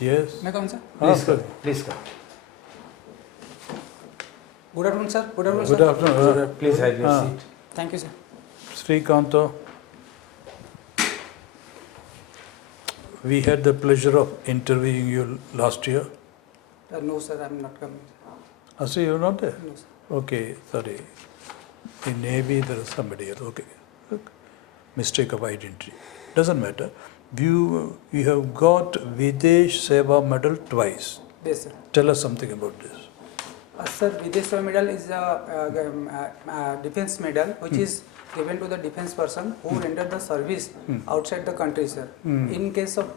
Yes. May I come, sir? Please come. Please come. Good afternoon, sir. Good afternoon, Good sir. afternoon. Please have your seat. Thank you, sir. SRIKANTA, we had the pleasure of interviewing you last year. No, sir, I am not coming. I see you're not there? No, sir. Okay, sorry. In Navy, there is somebody else. Okay. Mistake of identity. Doesn't matter. You have got Videsh Seva Medal twice. Yes, sir. Tell us something about this. Sir, Bhubaneswar medal is a defense medal which is given to the defense person who rendered the service outside the country, sir. In case of,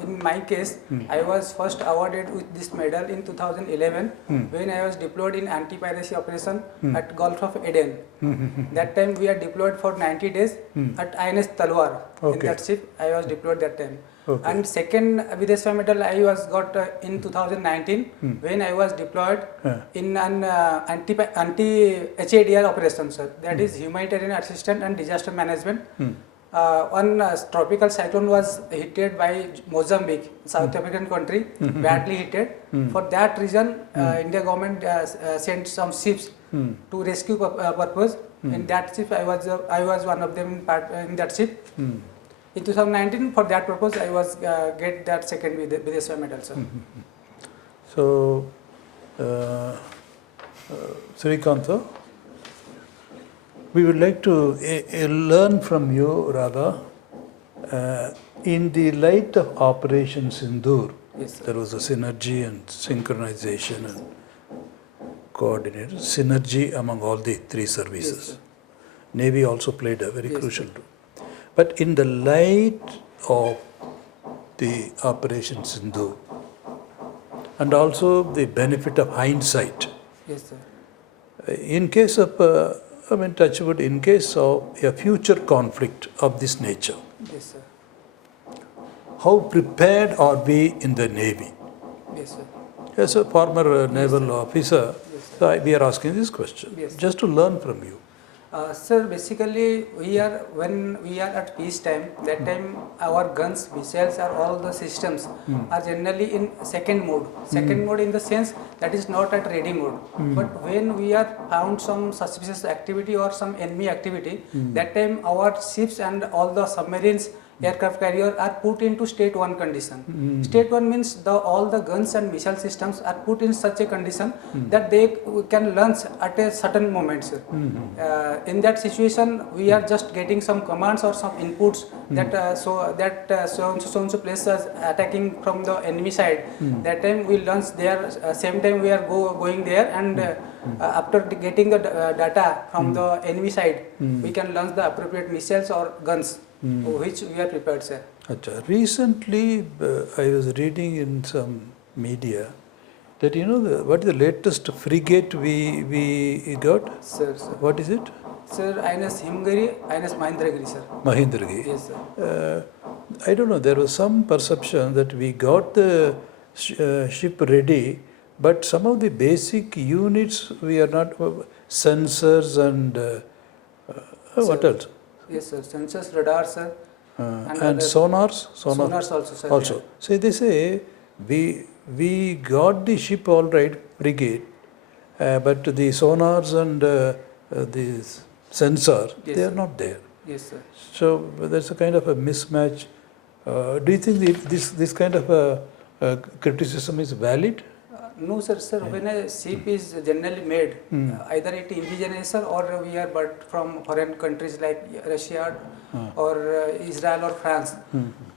in my case, I was first awarded with this medal in 2011 when I was deployed in anti-piracy operation at Gulf of Aden. That time we are deployed for 90 days at INS Talwar. In that ship, I was deployed that time. Okay. And second Bhubaneswar medal I was got in 2019 when I was deployed in an anti-HADR operation, sir. That is humanitarian assistance and disaster management. One tropical cyclone was hit by Mozambique, South African country, badly hit. For that reason, India government sent some ships to rescue purpose. In that ship, I was one of them in that ship. In 2019, for that purpose, I was get that second Bhubaneswar medal, sir. So, SRIKANTA, we would like to learn from you, Radha, in the light of Operation Sindoor. Yes, sir. There was a synergy and synchronization and coordinated synergy among all the three services. Yes, Navy also played a very crucial role. But in the light of the Operation Sindoor and also the benefit of hindsight, yes, sir. in case of, touch wood, in case of a future conflict of this nature, Yes, sir. how prepared are we in the Navy? Yes, sir. As a former naval officer, so we are asking this question, Yes. just to learn from you. Sir, basically, when we are at peace time, that time our guns, missiles, or all the systems are generally in second mode. Second mode in the sense that is not at ready mode. But when we are found some suspicious activity or some enemy activity, that time our ships and all the submarines, aircraft carrier are put into state 1 condition. State 1 means all the guns and missile systems are put in such a condition that they can launch at a certain moment, sir. In that situation, we are just getting some commands or some inputs that so and so place is attacking from the enemy side. That time we launch there. Same time we are going there, and after getting the data from the enemy side, we can launch the appropriate missiles or guns. Which we are prepared, sir. Achha. Recently, I was reading in some media that what is the latest frigate we got? Sir. What is it? Sir, INS Himgiri, INS Mahendragiri, sir. Mahendragiri. Yes, sir. I don't know, there was some perception that we got the ship ready, but some of the basic units we are not, sensors and what else? Yes, sir. Sensors, radar, sir. And sonars? Sonars also, sir. Also. Yeah. So they say, we got the ship all right, frigate, but the sonars and the sensor, Yes, they are sir. not there. Yes, sir. So there's a kind of a mismatch. Do you think this kind of a criticism is valid? No, sir. When a ship is generally made, either it indigenous or we are bought from foreign countries like Russia or Israel or France.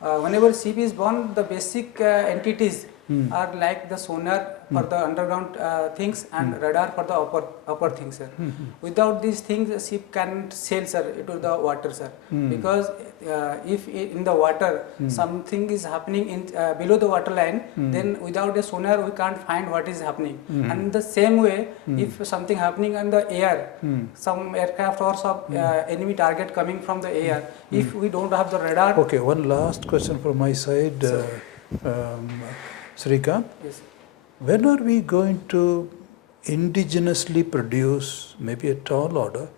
Whenever ship is born, the basic entities are like the sonar for the underground things and radar for the upper things, sir. Without these things, the ship can't sail, sir, into the water, sir. Because if in the water something is happening in below the water line, then without a sonar we can't find what is happening. And the same way, if something happening in the air, some aircraft or some enemy target coming from the air, if we don't have the radar. Okay, one last question from my side, Srikant. Yes, sir. When are we going to indigenously produce, maybe a tall order,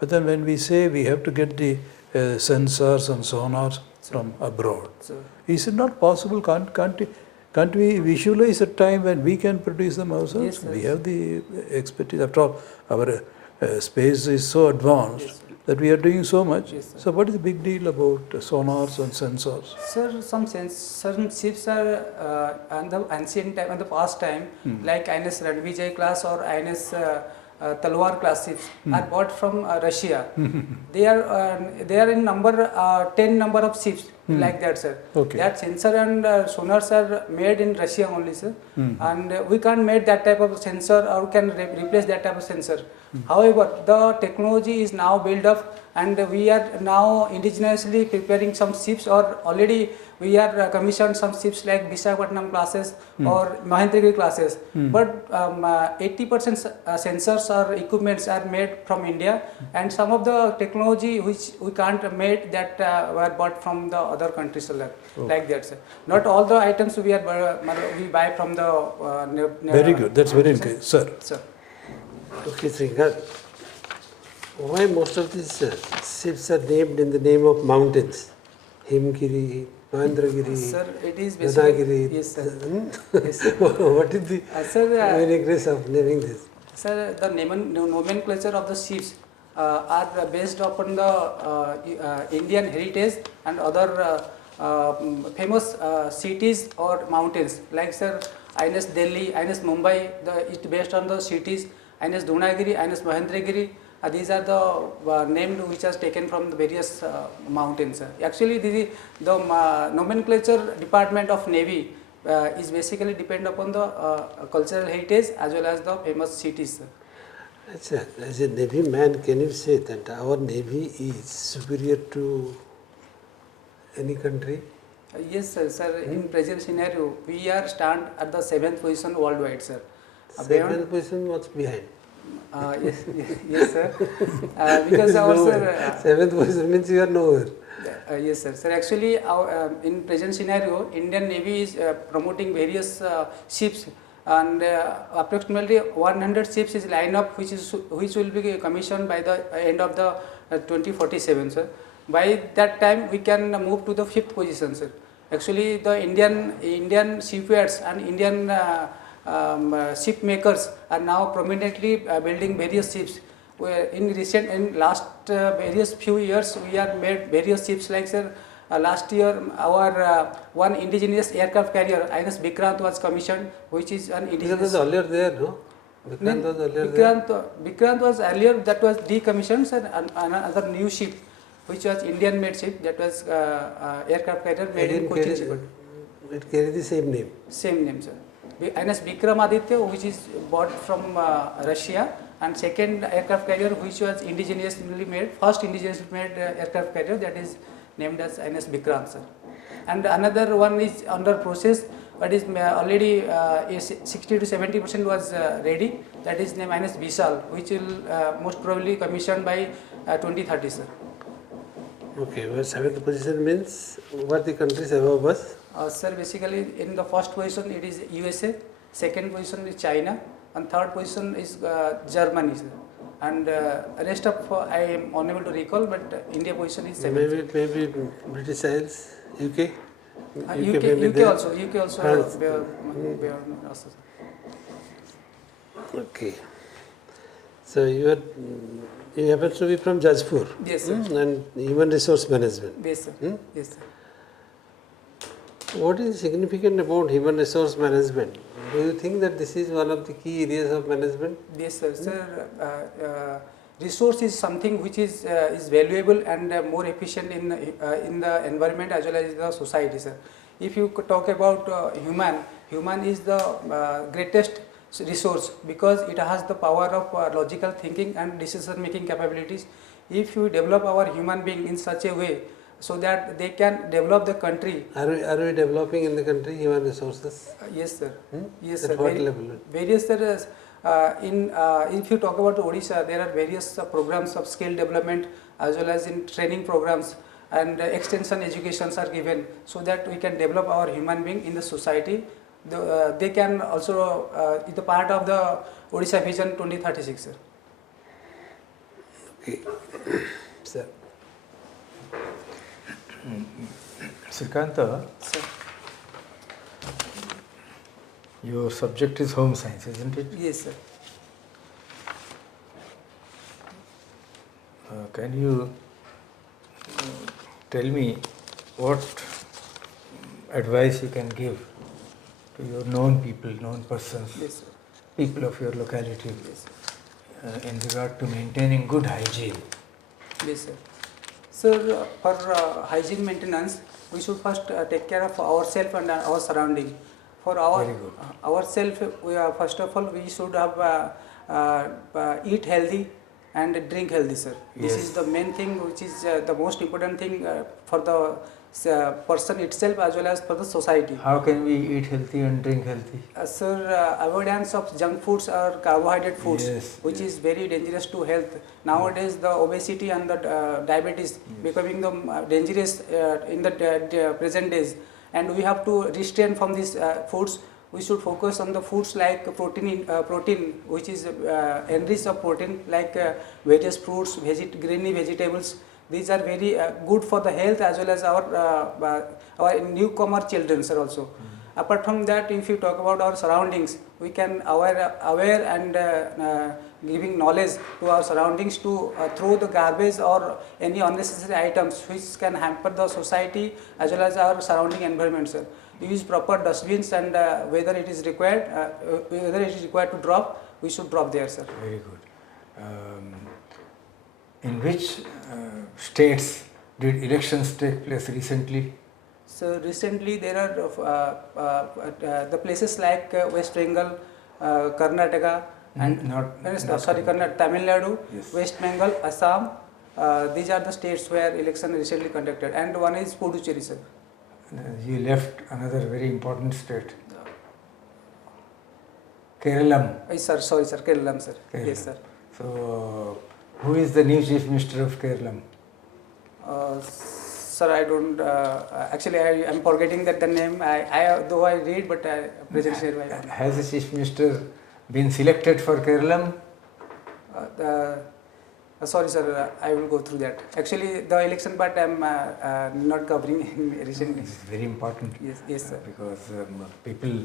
but then when we say we have to get the sensors and sonars from abroad, Sir. is it not possible? Can't Can't we visualize a time when we can produce them ourselves? Yes, sir. We have the expertise. After all, our space is so advanced Yes, sir. that we are doing so much. Yes, sir. So what is the big deal about sonars and sensors? Sir, some ships are on the ancient time, on the past time, like INS Ranvijay class or INS Talwar class ships are bought from Russia. They are in number 10 number of ships like that, sir. Okay. That sensor and sonars are made in Russia only, sir. And we can't make that type of sensor or can replace that type of sensor. However, the technology is now built up, and we are now indigenously preparing some ships, or already we are commissioned some ships like Visakhapatnam classes or Mahendragiri classes. But 80% sensors or equipments are made from India, and some of the technology which we can't make that were bought from the other countries like that, sir. Not all the items we buy from the Very good. That's very good, sir. Sir. Okay, Srikant. Why most of these ships are named in the name of mountains? Himgiri, Mahendragiri, Sir, it is basically Dadagiri. yes, sir. Hmm? Yes, sir. What is the Sir, uniqueness of naming this? Sir, the nomenclature of the ships are based upon the Indian heritage and other famous cities or mountains. Like, sir, INS Delhi, INS Mumbai, it's based on the cities. INS Dhunagiri, INS Mahendragiri. These are the named which are taken from the various mountains. Actually, the nomenclature department of Navy is basically depend upon the cultural heritage as well as the famous cities. As a Navy man, can you say that our Navy is superior to any country? Yes, sir. Sir, in present scenario, we are stand at the 7th position worldwide, sir. Seventh position, what's behind? Yes, sir. Because our sir. Seventh position means you are nowhere. Yes, sir. Sir, actually, in present scenario, Indian Navy is promoting various ships, and approximately 100 ships is lined up, which will be commissioned by the end of the 2047, sir. By that time, we can move to the 5th position, sir. Actually, the Indian shipyards and Indian ship makers are now prominently building various ships. In last various few years, we have made various ships like, sir, last year our one indigenous aircraft carrier INS Vikrant was commissioned, which is an indigenous. Vikrant was earlier there, no? Vikrant was earlier there. Vikrant was earlier, that was decommissioned, sir. Another new ship, which was Indian made ship, that was aircraft carrier made in Cochin. It carried the same name. Same name, sir. INS Vikramaditya, which is bought from Russia, and second aircraft carrier which was indigenously made, first indigenously made aircraft carrier, that is named as INS Vikrant, sir. And another one is under process, but is already 60 to 70% was ready, that is named INS Vishal, which will most probably commissioned by 2030, sir. Okay, well, 7th position means what the countries above us? Sir, basically in the first position it is USA, second position is China, and third position is Germany, sir. And rest of I am unable to recall, but India position is 7th. Maybe British Isles, UK? UK also. France. Also, sir. Okay. So you happen to be from Jajpur. Yes, sir. And human resource management. Yes, sir. Yes, sir. What is significant about human resource management? Do you think that this is one of the key areas of management? Yes, sir. Sir, resource is something which is valuable and more efficient in the environment as well as the society, sir. If you could talk about human is the greatest resource because it has the power of logical thinking and decision making capabilities. If you develop our human being in such a way so that they can develop the country. Are we developing in the country human resources? Yes, sir. Yes, At sir. what level? Various, sir. If you talk about Odisha, there are various programs of skill development as well as in training programs, and extension educations are given so that we can develop our human being in the society. They can also be the part of the Odisha Vision 2036, sir. Okay. Sir. Srikanta, Sir. Your subject is home science, isn't it? Yes, sir. Can you tell me what advice you can give to your known people, known persons, Yes, sir. people of your locality Yes, sir. in regard to maintaining good hygiene? Yes, sir. Sir, for hygiene maintenance, we should first take care of ourselves and our surrounding. For Very good. ourselves, first of all, we should have eat healthy and drink healthy, sir. This Yes. is the main thing, which is the most important thing for the person itself as well as for the society. How can we eat healthy and drink healthy? Sir, avoidance of junk foods or carbohydrate foods, Yes, which yes. is very dangerous to health. Nowadays, the obesity and the diabetes becoming the dangerous in the present days, and we have to restrain from these foods. We should focus on the foods like protein, which is enriched of protein, like various fruits, greeny vegetables. These are very good for the health as well as our newcomer children, sir, also. Apart from that, if you talk about our surroundings, we can aware and giving knowledge to our surroundings to throw the garbage or any unnecessary items which can hamper the society as well as our surrounding environment, sir. Use proper dustbins, and whether it is required to drop, we should drop there, sir. Very good. In which states did elections take place recently? So recently there are the places like West Bengal, Karnataka, and Tamil Nadu, Yes. West Bengal, Assam. These are the states where election recently conducted, and one is Puducherry, sir. You left another very important state, Kerala. Sir, sorry, sir, Kerala, sir. Kerala. Yes, sir. So, who is the new Chief Minister of Kerala? Sir, I don't. Actually, I am forgetting that the name. Though I read, but presently I don't. Has the Chief Minister been selected for Kerala? Sorry, sir, I will go through that. Actually, the election part I am not covering recently. This is very important. Yes, sir. Because people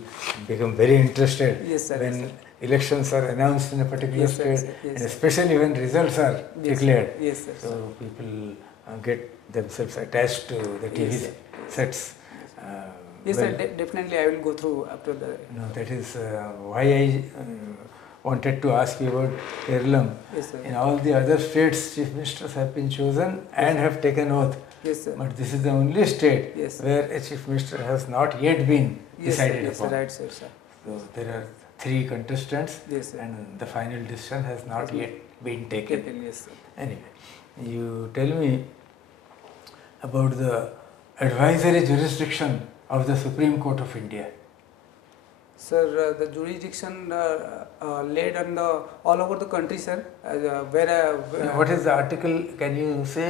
become very interested Yes, sir, when yes, sir. elections are announced in a particular Yes, sir, state, yes, and sir. especially when results are Yes, declared. Yes, sir. So people get themselves attached to the TV Yes, sir. sets. Yes, well, sir. Definitely, I will go through after the. No, that is why I wanted to ask you about Kerala. Yes, sir. In all the other states, chief ministers have been chosen and have taken oath. Yes, sir. But this is the only state Yes, sir. where a chief minister has not yet been Yes, sir. decided Yes, sir. upon. Right, sir. So there are 3 contestants, Yes, sir. and the final decision has not Has yet been taken. Yes, sir. Anyway, you tell me about the advisory jurisdiction of the Supreme Court of India. Sir, the jurisdiction laid on the all over the country, sir. What is the article, can you say,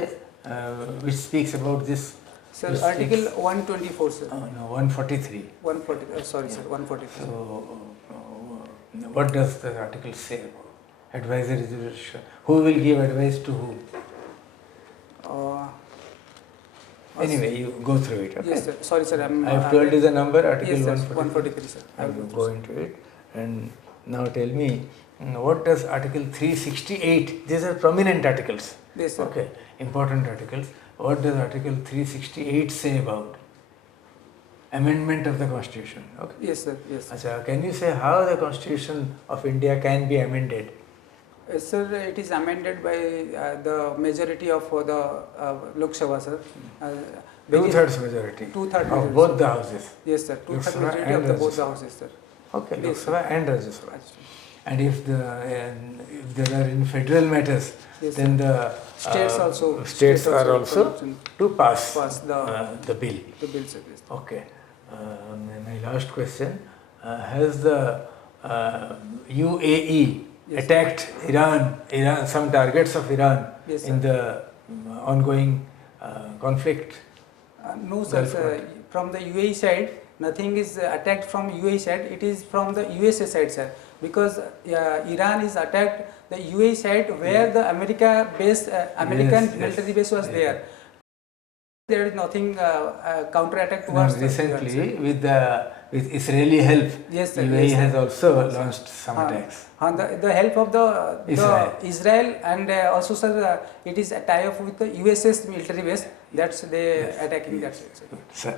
which speaks about this? Sir, Which Article speaks- 124, sir. No, 143. 140. Sorry, sir. 143. So, what does the article say about advisory jurisdiction? Who will give advice to whom? Anyway, you go through it. Okay? Yes, sir. Sorry, sir. I have told you the number, Article Yes, sir. 143. 143, sir. I will go into it. And now tell me, what does Article 368, these are prominent articles. Yes, sir. Okay, important articles. What does Article 368 say about amendment of the Constitution? Okay. Yes, sir. Yes. Achha, can you say how the Constitution of India can be amended? Sir, it is amended by the majority of the Lok Sabha, sir. Two-thirds majority Two-thirds of majority, both sir. the houses. Yes, sir. Lok Two-thirds Sabha majority and of both Rajya the Sabha. houses, sir. Okay, Lok Yes, Sabha and Rajya Sabha. And if there are in federal matters, Yes, then the States also. states are also option to pass the bill. the bill, sir. Yes. Okay. My last question: has the UAE Yes. attacked Iran, some targets of Iran Yes, in the ongoing conflict? No, sir. Gulf From the UAE side, nothing is attacked from UAE side. It is from the USA side, sir. Because Iran is attacked the UAE side where the American Yes, military base was yes. there. there is nothing counter-attack No, towards recently with Israeli help, Yes, sir. UAE Yes, has sir. also launched some attacks. The help of the Israel. and also sir, it is a tie-up with the USS military base. That's they attacking that. Sir,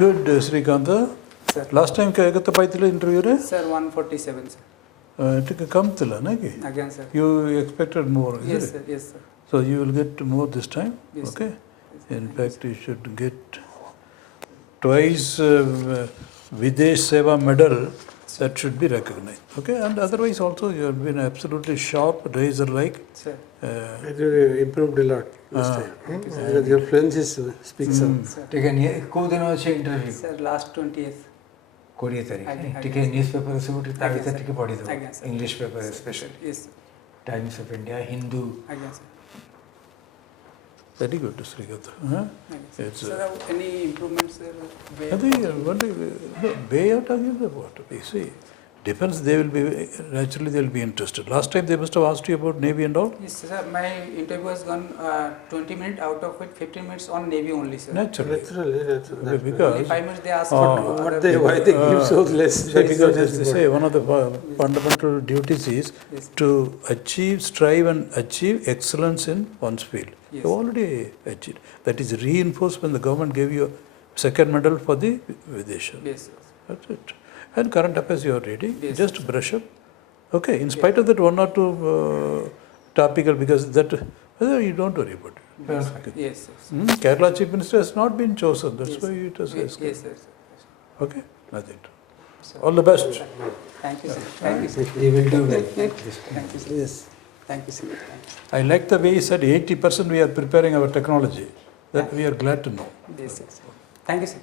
Good, Srikanta. Sir. Last time kagata paitila interview re? Sir, 147 sir. Tika kamtila na ki? Again sir. You expected more, is Yes it? sir. Yes sir. So you will get more this time? Yes, Okay. sir. Yes, sir. In fact, you should get twice Videsh Seva medal. That should be recognized. Okay. And otherwise also you have been absolutely sharp, razor-like. Sir. It improved a lot this time. Because your fluency speaks up. Sir. ଟିକେ କୋଉ ଦିନ ଅଛି interview? Sir, last 20th. 20 ତାରିଖ ଆଜ୍ଞା, ଟିକେ news paper ସବୁ ତା ଆଜ୍ଞା, ଭିତରେ sir. ଟିକେ ପଢିଦେବ ଆଜ୍ଞା, sir. English paper specially Yes sir. Times of India Hindu Again sir. Very good, Srikanta. Huh? Again, sir. It's, Sir, any improvements sir? I think way out again the water. You see, defense they will be naturally they will be interested. Last time they must have asked you about Navy and all. Yes sir. My interview was gone 20 minutes, out of it 15 minutes on Navy only sir. Naturally. Naturally. Okay, Only because 5 minutes they asked Why they give so less? because as they say, one of the fundamental duties is Yes. to strive and achieve excellence in one's field. Yes. You already achieved. That is reinforced when the government gave you a second medal for the Videsha. Yes sir. That's it. And current affairs you are ready. Yes. Just brush up. Okay. In spite of that one or two topical, because that you don't worry about it. Perfect. Yes sir. Kerala Chief Minister has not been chosen. That's Yes. why it has Yes, escaped. yes sir. Okay. Nothing. Sir. All the best. Thank you sir. Thank you sir. He will do well. Thank you sir. Yes. Thank you sir. Thank I like the way he said 80% we are preparing our technology. That we are glad to know. you. Yes sir. Thank you sir.